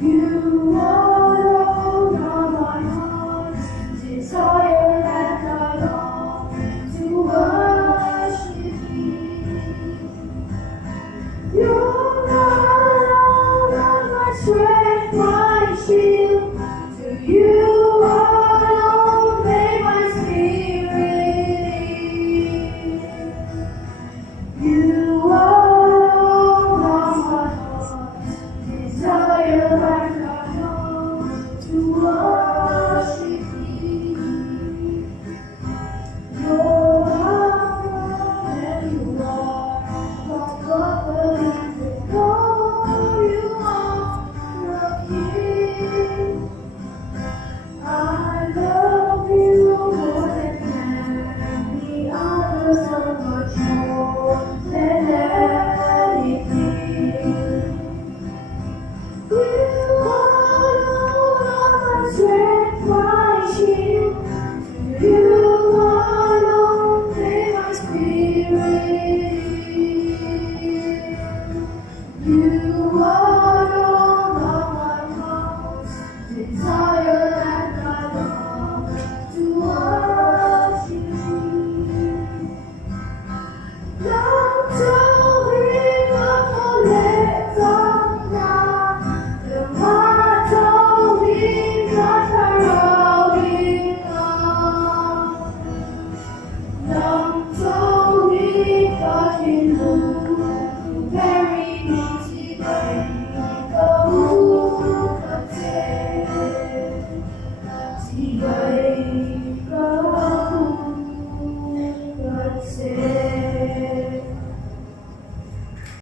You are all my heart's desire, and I long to worship you. You're my strength, my shield. To you alone may my spirit yield. You are all my heart's desire, and I long to worship you. You're Alpha and you are the covenant, and all you are the King. I love you more than any other, so much more than anything. You are my strength, my shield. To you alone may my spirit yield. You are all of my heart's desire, and I long to worship you. Tanto vivo polezza, amato vita carovita, tanto vita in